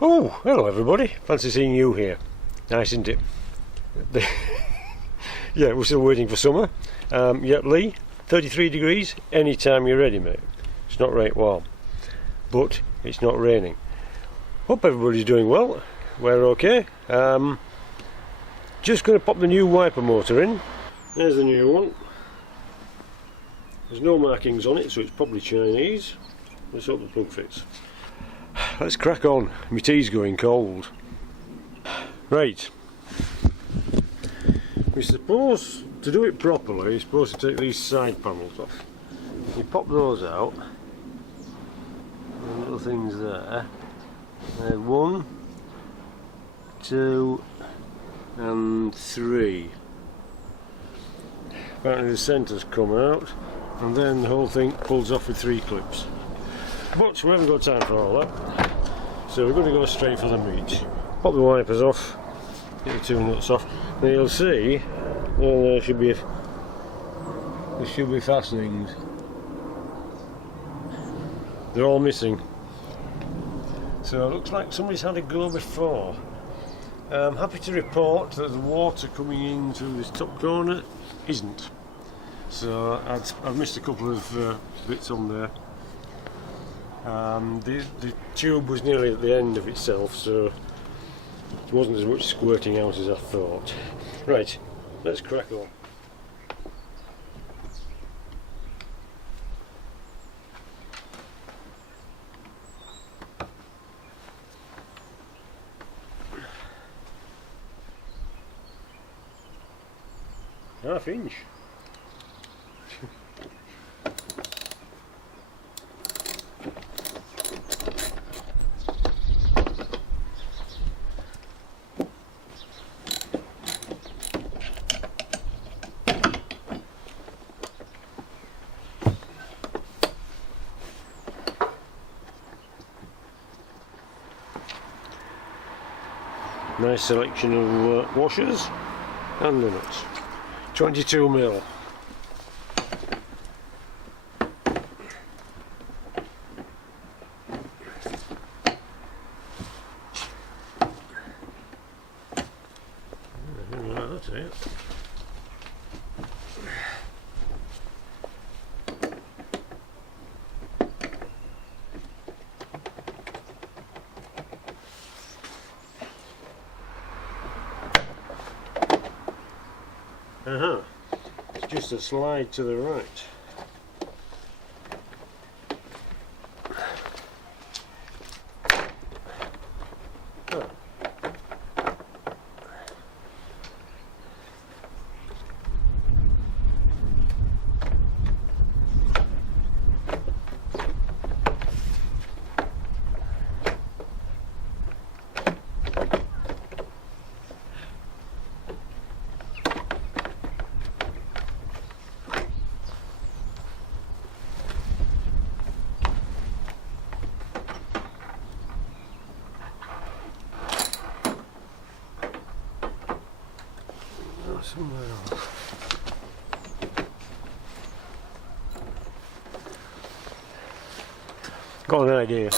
Oh, hello everybody. Fancy seeing you here. Nice, isn't it? Yeah, we're still waiting for summer. Yeah, Lee, 33 degrees, anytime you're ready, mate. It's not right warm, but it's not raining. Hope everybody's doing well. We're okay. Just going to pop the new wiper motor in. There's the new one. There's no markings on it, so it's probably Chinese. Let's hope the plug fits. Let's crack on. My tea's going cold. Right. We're supposed to do it properly. You're supposed to take these side panels off. You pop those out. The little things there. 1, 2, and 3. Apparently the centre's come out, and then the whole thing pulls off with 3 clips. But we haven't got time for all that, so we're going to go straight for the meat. Pop the wipers off, get the 2 nuts off, and you'll see there should be fastenings. They're all missing. So it looks like somebody's had a go before. I'm happy to report that the water coming in through this top corner isn't. So I've missed a couple of bits on there. The tube was nearly at the end of itself, so it wasn't as much squirting out as I thought. Right, let's crack on. Half inch. Nice selection of washers and the nuts. 22mm. That's it. It's just a slide to the right. Oh. Somewhere else. Got an idea.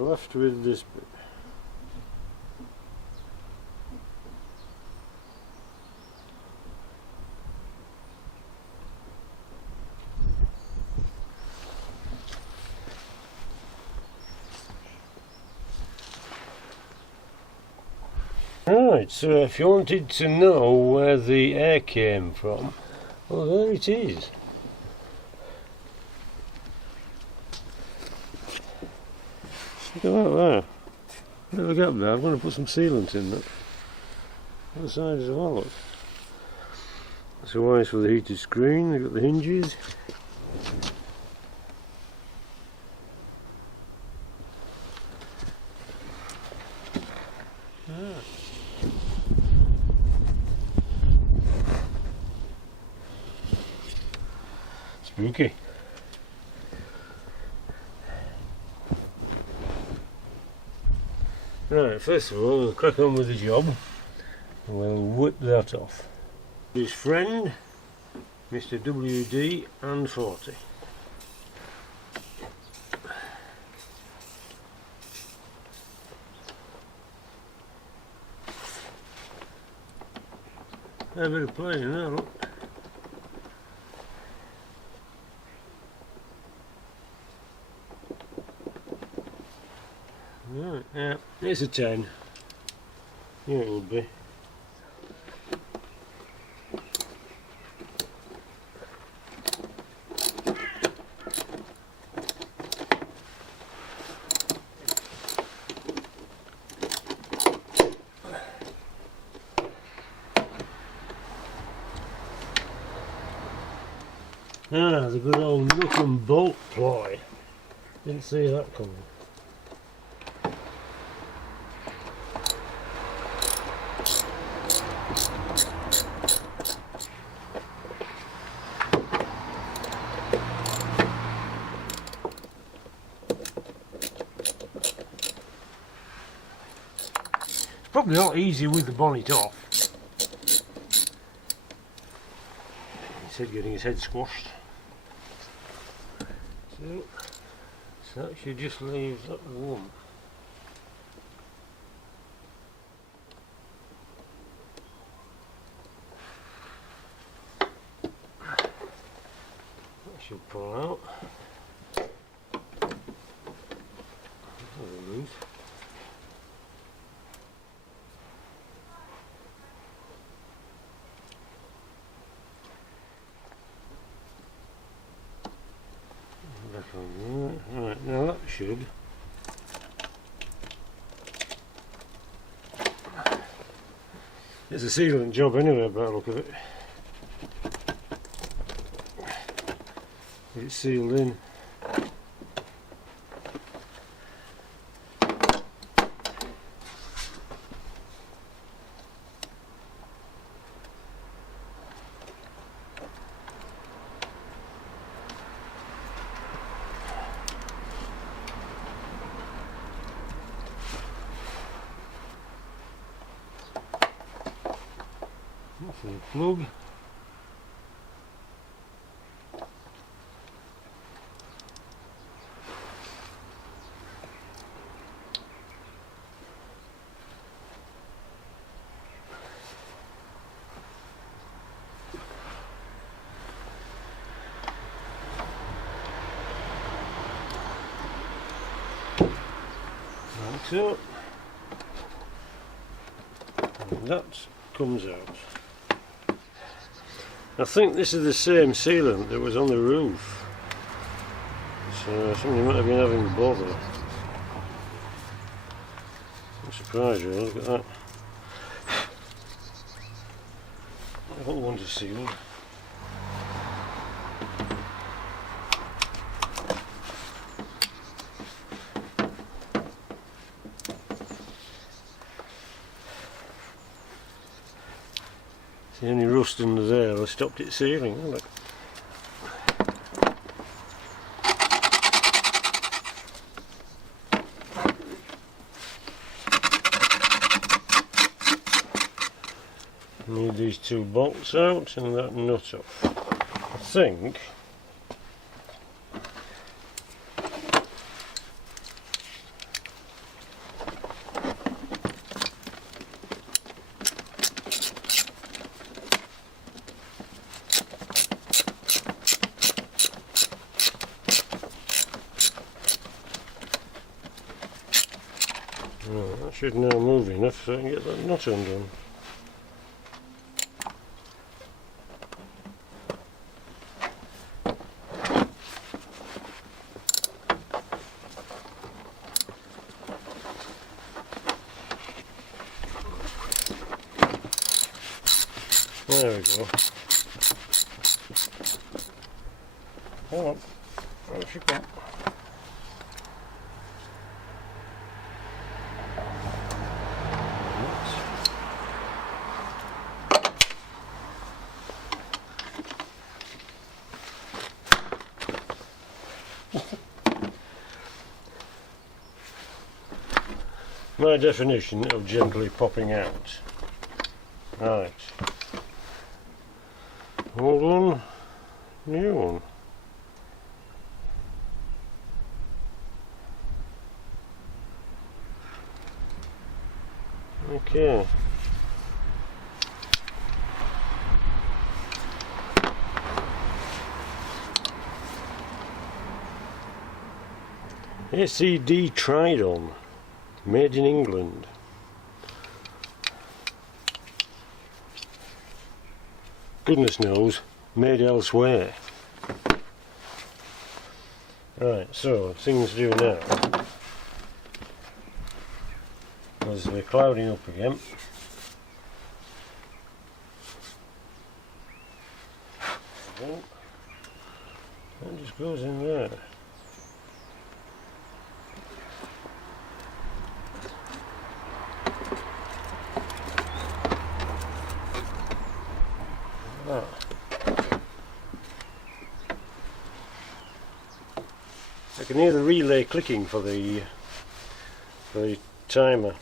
Left with this bit. Right, so if you wanted to know where the air came from, well, there it is. Look at that there. Bit of a gap there. I'm going to put some sealant in that. Other side as well, look. That's the wires for the heated screen. They've got the hinges. Spooky. Right, first of all, we'll crack on with the job and we'll whip that off. His friend, Mr. WD and 40. A bit of play in there, look. Right, yeah, it's a 10. Yeah, it would be. Ah, the good old nut and bolt ploy. Didn't see that coming. It's probably not easy with the bonnet off. Instead getting his head squashed. So that should just leave that one. That should pull out. That'll loose. Back on there. Right, now that should. It's a sealant job anyway, by the look of it. It's sealed in. That's the plug. Like so. And that comes out. I think this is the same sealant that was on the roof, so somebody might have been having bother. I'm surprised really, look at that. I don't want to seal. The only rust under there, I stopped it sealing, hasn't it? Need these two bolts out and that nut off. I think Right, that should now move enough so I can get that knot undone. There we go. Hold on. Where she gone? My definition of gently popping out. Right. Old one, new one. Okay. ACD Tridon, made in England. Goodness knows, made elsewhere. Right, so things to do now. Obviously clouding up again. That just goes in there. Ah. I can hear the relay clicking for the timer.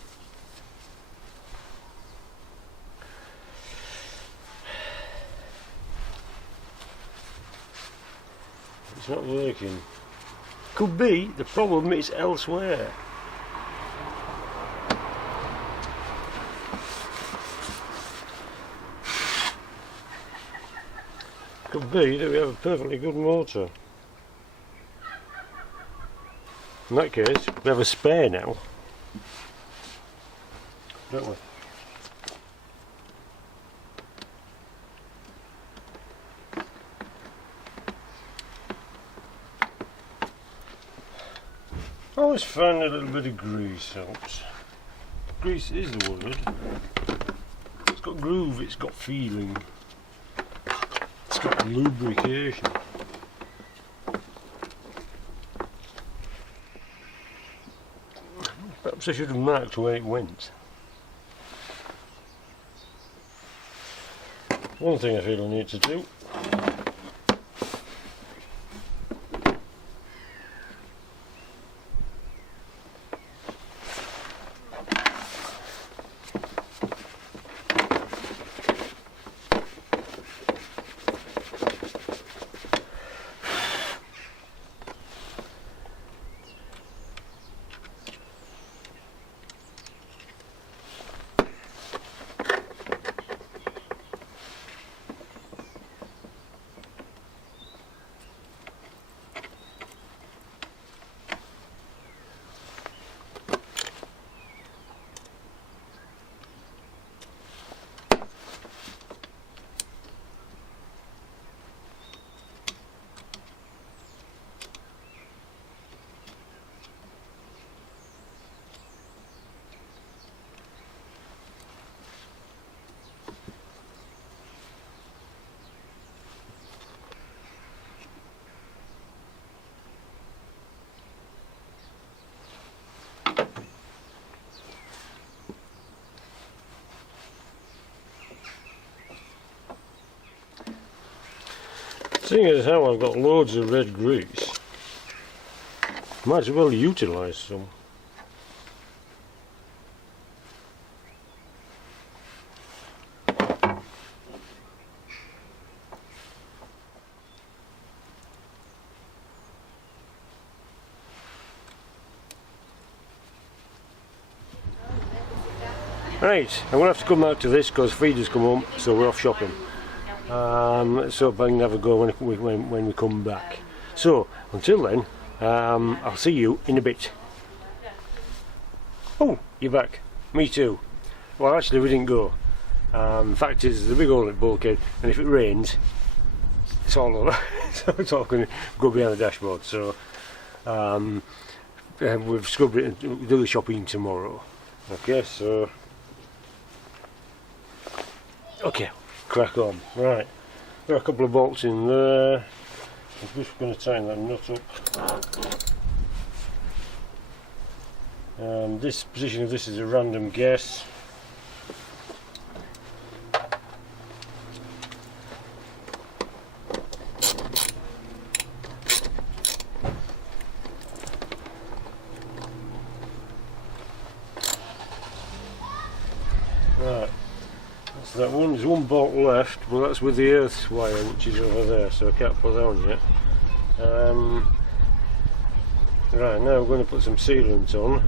It's not working. Could be the problem is elsewhere. Could be that we have a perfectly good motor. In that case, we have a spare now, don't we? I always find a little bit of grease helps. Grease is the word. It's got groove, it's got feeling. It's got lubrication. Perhaps I should have marked where it went. One thing I feel I need to do. Seeing as how I've got loads of red grease, might as well utilise some. Right, I'm going to have to come back to this because feed has come home, so we're off shopping. So I can have a go when we come back. So until then, I'll see you in a bit. Oh, you're back. Me too. Well, actually, we didn't go. The fact is, there's a big hole in the bulkhead, and if it rains, it's all over. So it's all going to go behind the dashboard. So we've scrubbed it and do the shopping tomorrow. Okay, so okay, crack on. Right, there are a couple of bolts in there. I'm just going to tighten that nut up. This position of this is a random guess. Right, that's that one. There's one bolt left, but that's with the earth wire, which is over there, so I can't put that on yet. Right, now we're going to put some sealant on.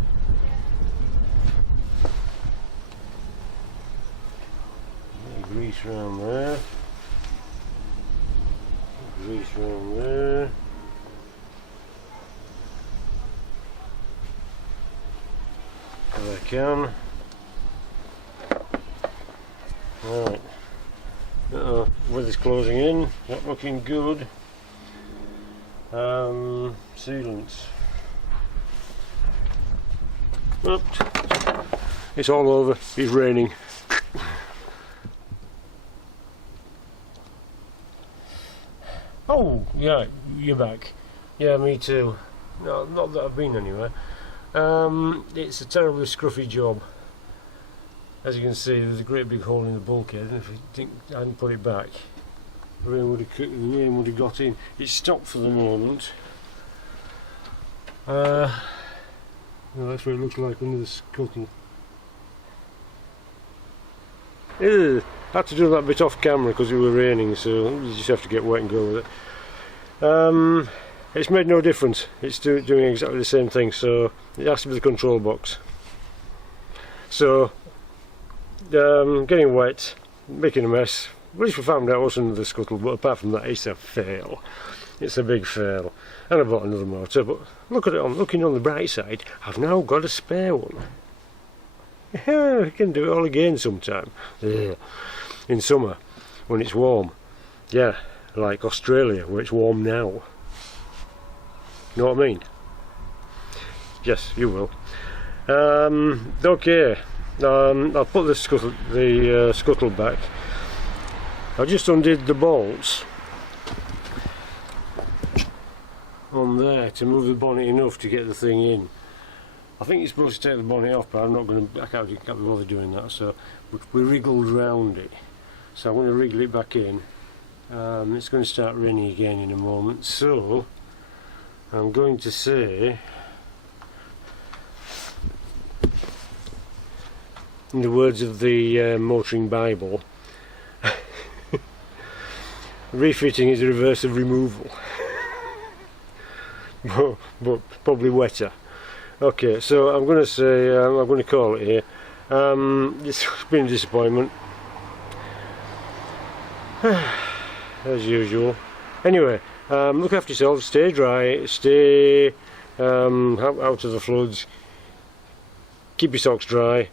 Grease around there. Grease around there. If I can. Right. Weather's closing in. Not looking good. Sealants. Oops. It's all over. It's raining. Oh, yeah, you're back. Yeah, me too. No, not that I've been anywhere. It's a terribly scruffy job. As you can see, there's a great big hole in the bulkhead, and if I hadn't put it back, the rain would have got in. It's stopped for the moment. Well, that's what it looks like under the scuttle. Ew. I had to do that bit off camera because it was raining, so you just have to get wet and go with it. It's made no difference. It's doing exactly the same thing, so it has to be the control box. So, getting wet, making a mess. At least we found out what's under the scuttle, but apart from that, it's a fail. It's a big fail. And I bought another motor, but looking on the bright side, I've now got a spare one. Yeah, I can do it all again sometime. Yeah. In summer, when it's warm. Yeah, like Australia, where it's warm now. Know what I mean? Yes, you will. Okay, I'll put the scuttle back. I just undid the bolts on there to move the bonnet enough to get the thing in. I think you're supposed to take the bonnet off, but I'm not going to. I can't be bothered doing that. So we wriggled round it. So I'm going to wriggle it back in. It's going to start raining again in a moment. So I'm going to say, in the words of the motoring Bible, refitting is the reverse of removal. but probably wetter. Okay, so I'm going to say, I'm going to call it here. It's been a disappointment, as usual. Anyway, look after yourselves, stay dry, stay out of the floods, keep your socks dry,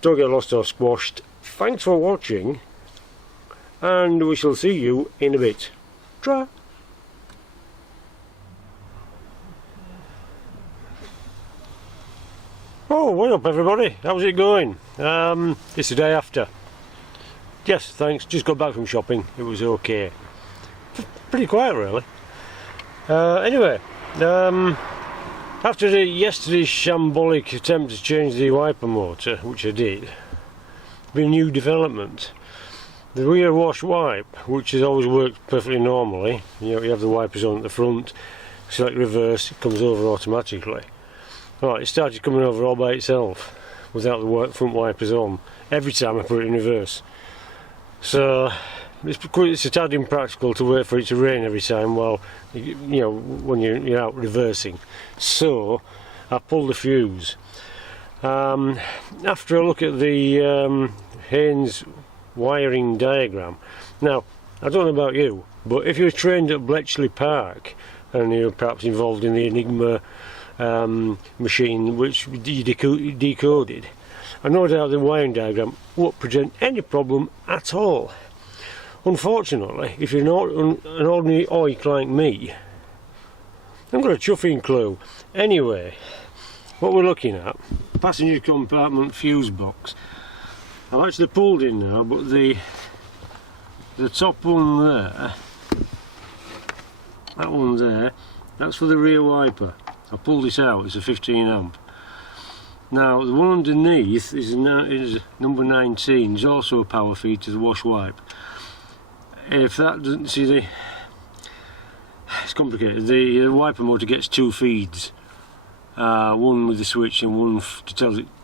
don't get lost or squashed. Thanks for watching, and we shall see you in a bit. Try. Oh, what up everybody? How's it going? It's the day after. Yes, thanks. Just got back from shopping. It was okay. Pretty quiet really. Anyway, after yesterday's shambolic attempt to change the wiper motor, which I did, been a new development. The rear wash wipe, which has always worked perfectly normally, you have the wipers on at the front, select reverse, it comes over automatically. Right, it started coming over all by itself without the front wipers on every time I put it in reverse. So it's a tad impractical to wait for it to rain every time while when you're out reversing. So I pulled the fuse. After a look at the Haynes wiring diagram. Now, I don't know about you, but if you're trained at Bletchley Park and you're perhaps involved in the Enigma machine which decoded. And no doubt the wiring diagram won't present any problem at all. Unfortunately, if you're not an ordinary oik like me, I've got a chuffing clue. Anyway, what we're looking at, passenger compartment fuse box. I've actually pulled in now, but the top one there, that one there, that's for the rear wiper. I pulled this out, it's a 15 amp. Now the one underneath is number 19, is also a power feed to the wash wipe. If that doesn't, see, it's complicated. The wiper motor gets two feeds, one with the switch and one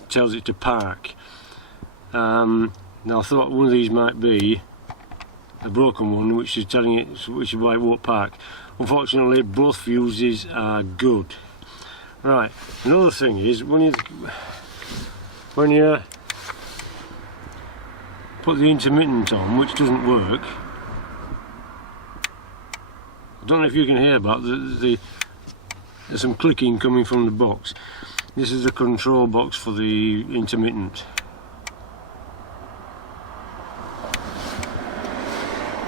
tells it to park. Now I thought one of these might be a broken one, which is telling it which is why it won't park. Unfortunately, both fuses are good. Right. Another thing is when you put the intermittent on, which doesn't work. I don't know if you can hear, but there's some clicking coming from the box. This is the control box for the intermittent.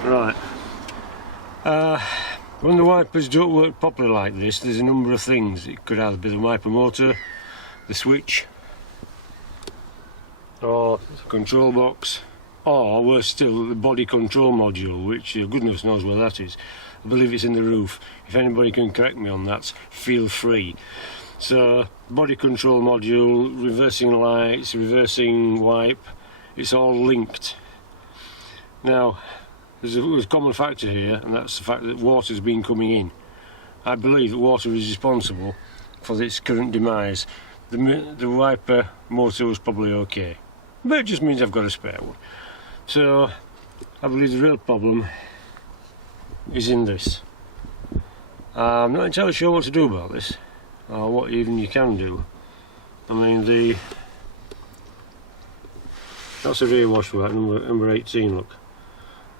Right. When the wipers don't work properly like this, there's a number of things. It could either be the wiper motor, the switch, or the control box, or worse still, the body control module, which goodness knows where that is. I believe it's in the roof. If anybody can correct me on that, feel free. So, body control module, reversing lights, reversing wipe, it's all linked. Now, there's a common factor here, and that's the fact that water's been coming in. I believe that water is responsible for this current demise. The wiper motor was probably okay, but it just means I've got a spare one. So, I believe the real problem is in this. I'm not entirely sure what to do about this, or what even you can do. I mean, that's a rear wash wipe, number 18, look.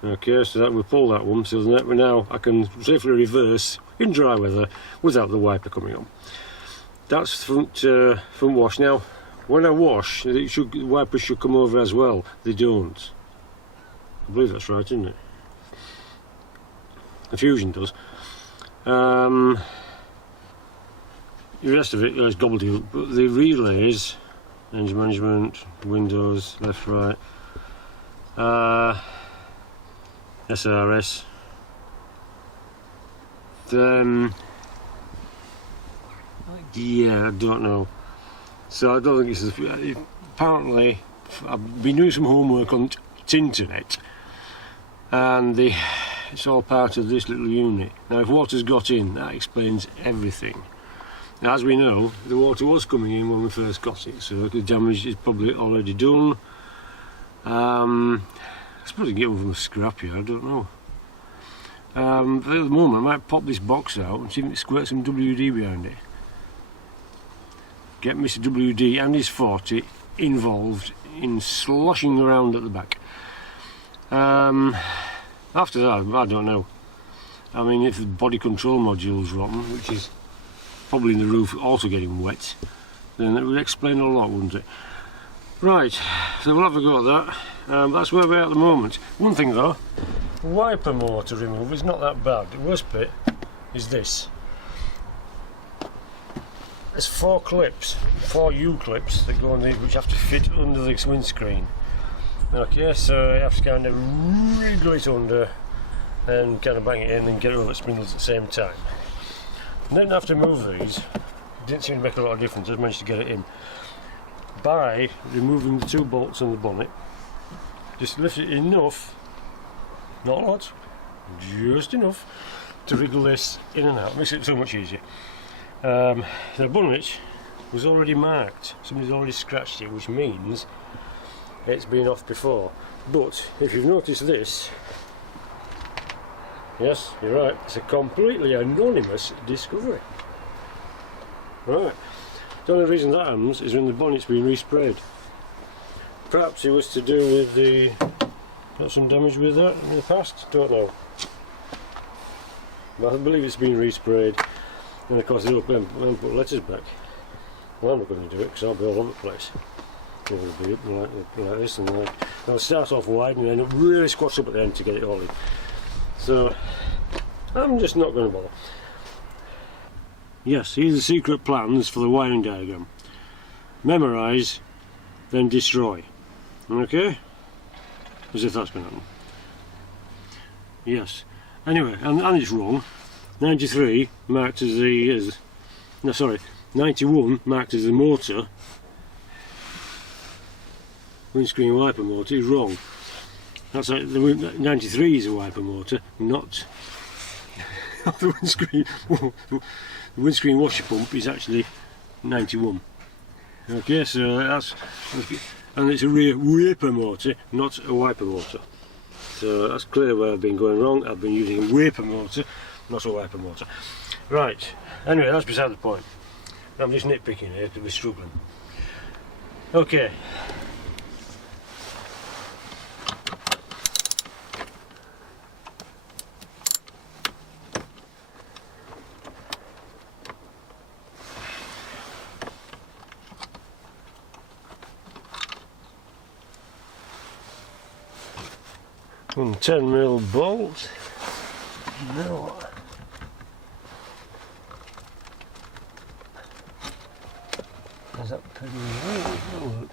Okay, so that we pull that one, so that now I can safely reverse in dry weather without the wiper coming on. That's front wash. Now, when I wash, the wipers should come over as well. They don't. I believe that's right, isn't it? The Fusion does. The rest of it is gobbledygook, but the relays, engine management, windows, left, right, SRS, yeah, I don't know. So I don't think it's apparently I've been doing some homework on the internet, and it's all part of this little unit. Now, if water's got in, that explains everything. Now, as we know, the water was coming in when we first got it, so the damage is probably already done. I suppose you can get one from a scrapyard, I don't know. But at the moment, I might pop this box out and see if it squirts some WD behind it. Get Mr. WD and his 40 involved in sloshing around at the back. After that, I don't know. I mean, if the body control module's rotten, which is probably in the roof also getting wet, then that would explain a lot, wouldn't it? Right, so we'll have a go at that. That's where we're at the moment. One thing though, wiper motor remove is not that bad. The worst bit is this. There's 4 clips, 4 U-clips that go on these, which have to fit under this windscreen. Okay, so you have to kind of wriggle it under and kind of bang it in and get it over at spindles at the same time. And then after move these, it didn't seem to make a lot of difference. I managed to get it in by removing the 2 bolts on the bonnet. Just lift it enough, not a lot, just enough to wriggle this in and out. Makes it so much easier. The bonnet was already marked. Somebody's already scratched it, which means it's been off before. But if you've noticed this, yes, you're right, it's a completely anonymous discovery. Right. The only reason that happens is when the bonnet's been resprayed. Perhaps it was to do with got some damage with that in the past, don't know. But I believe it's been resprayed. And of course, they'll put letters back. Well, I'm not going to do it because I'll be all over the place. It'll be up like this, and I'll start off wide and then really squash up at the end to get it all in. So I'm just not going to bother. Yes, here's the secret plans for the wiring diagram. Memorise, then destroy. Okay? As if that's going to happen. Yes. Anyway, and it's wrong. 93 marked as the... no, sorry. 91 marked as the motor. Windscreen wiper motor is wrong. That's like the 93 is a wiper motor, not the windscreen. The windscreen washer pump is actually 91. Okay, so that's, and it's a rear wiper motor, not a wiper motor. So that's clearly where I've been going wrong. I've been using a wiper motor, not a wiper motor. Right. Anyway, that's beside the point. I'm just nitpicking here because we're struggling. Okay. And 10mm bolt. No. Is that pretty good?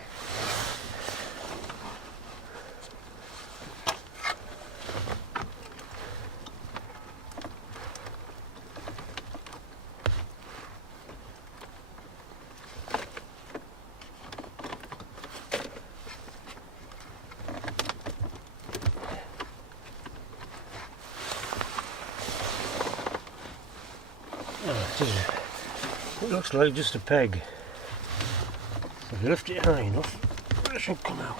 It looks like just a peg. If you lift it high enough, it should come out.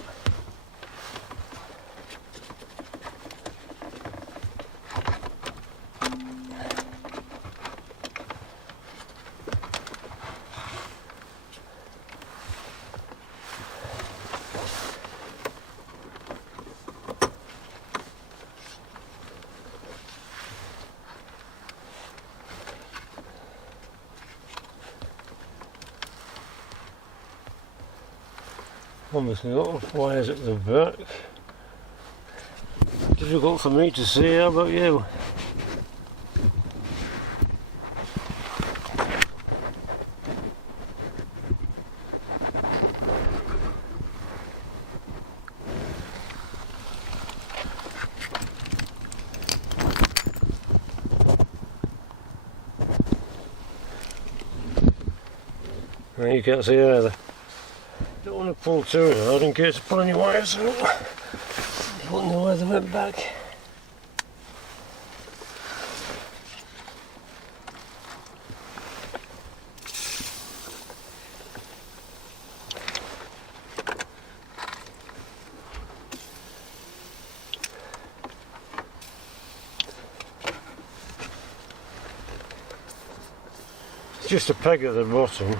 Obviously, a lot of wires at the back. Difficult for me to see, how about you? Well, you can't see either. Don't want to pull too hard in case I pull any wires out. You won't know where they went back. It's just a peg at the bottom.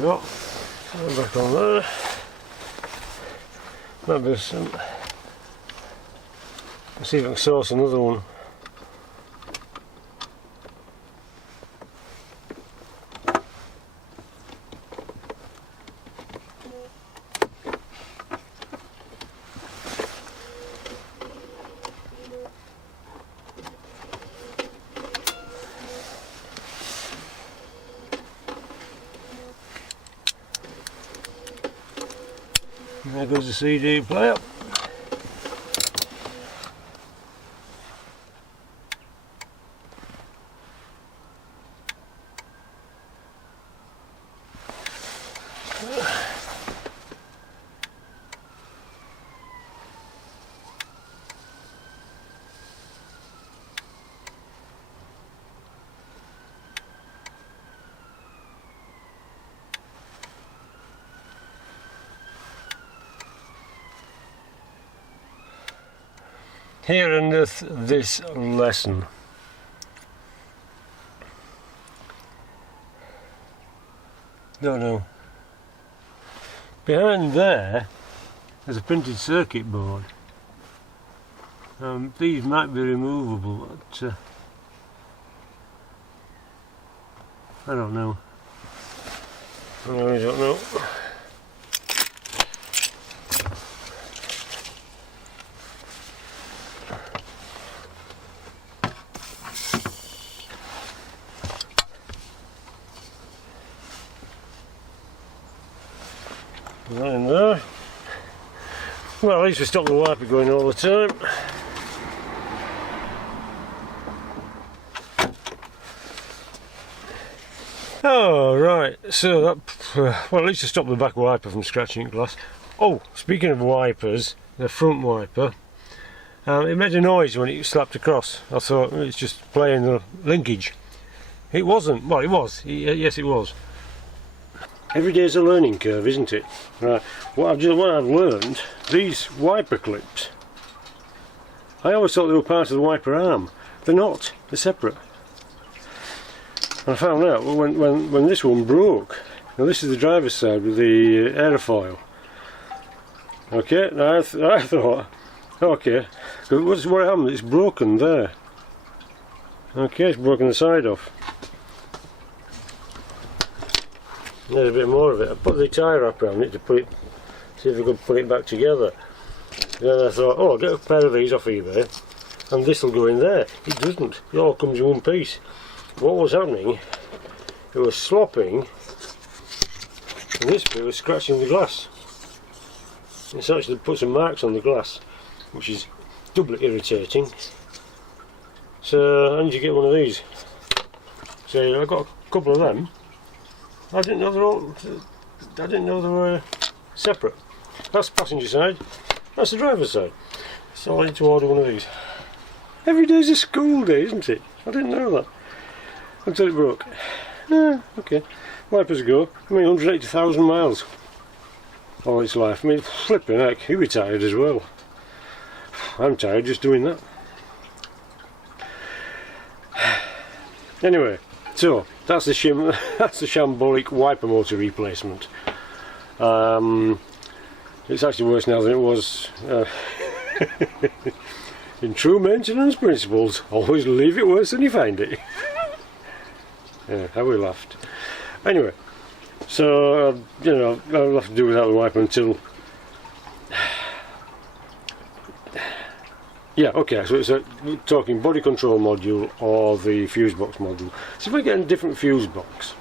Go. Back on there. Maybe some. Let's see if I can source another one. There goes the CD player. Here endeth this lesson. Don't know. Behind there's a printed circuit board. These might be removable, but I don't know. I really don't know. That in there. Well, at least we stop the wiper going all the time. Oh, right, so that, well, at least to stop the back wiper from scratching glass. Oh, speaking of wipers, the front wiper, it made a noise when it slapped across. I thought it's just playing the linkage. It wasn't. Well, it was. Yes, it was. Every day's a learning curve, isn't it? Right. What I've learned, these wiper clips, I always thought they were part of the wiper arm. They're not. They're separate. I found out when this one broke. Now this is the driver's side with the aerofoil. Okay, now I thought, okay, what's what happened? It's broken there. Okay, it's broken the side off. There's a bit more of it. I put the tie wrap around it to put it, see if I could put it back together. Then I thought, oh, I'll get a pair of these off eBay, and this will go in there. It doesn't. It all comes in one piece. What was happening, it was slopping, and this bit was scratching the glass. It's actually put some marks on the glass, which is doubly irritating. So I need to get one of these. So I got a couple of them. I didn't know they were separate. That's the passenger side, that's the driver's side. So I need to order one of these. Every day's a school day, isn't it? I didn't know that. Until it broke. Okay. Wipers go. I mean, 180,000 miles. All its life. I mean, flipping heck, he retired as well. I'm tired just doing that. Anyway, so that's the shambolic wiper motor replacement. It's actually worse now than it was. In true maintenance principles, always leave it worse than you find it. Yeah, how we laughed. Anyway, so you know, I'll have to do without the wiper until. Yeah, okay. So it's we're talking body control module or the fuse box module. So if I get a different fuse box,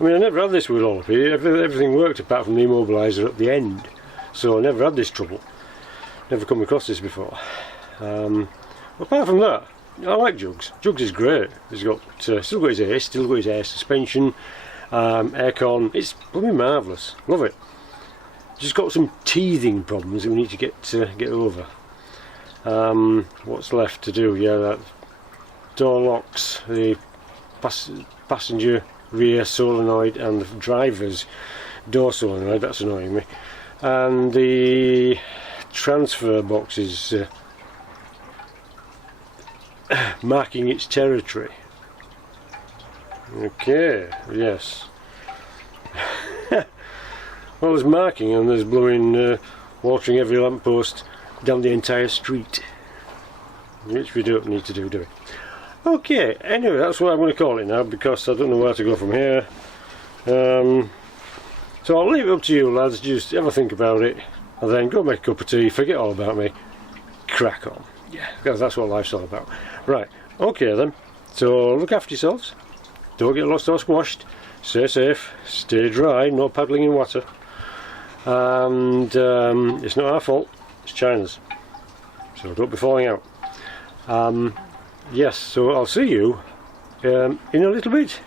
I mean, I never had this with all of it. Everything worked apart from the immobiliser at the end, so I never had this trouble. Never come across this before. Apart from that, I like Jugs. Jugs is great. He's got still got his air, still got his air suspension, aircon. It's blooming marvellous. Love it. Just got some teething problems that we need to get over. What's left to do? Yeah, that door locks, the passenger rear solenoid, and the driver's door solenoid. That's annoying me. And the transfer box is marking its territory. Okay, yes. Well, there's marking and there's blowing, watering every lamppost down the entire street, which we don't need to do we? Okay, anyway, that's what I'm going to call it now, because I don't know where to go from here. So I'll leave it up to you lads, just have a think about it, and then go make a cup of tea, forget all about me, crack on. Yeah, because that's what life's all about. Right, okay then, so look after yourselves, don't get lost or squashed, stay safe, stay dry, no paddling in water, and it's not our fault, it's China's, so don't be falling out. Yes, so I'll see you in a little bit.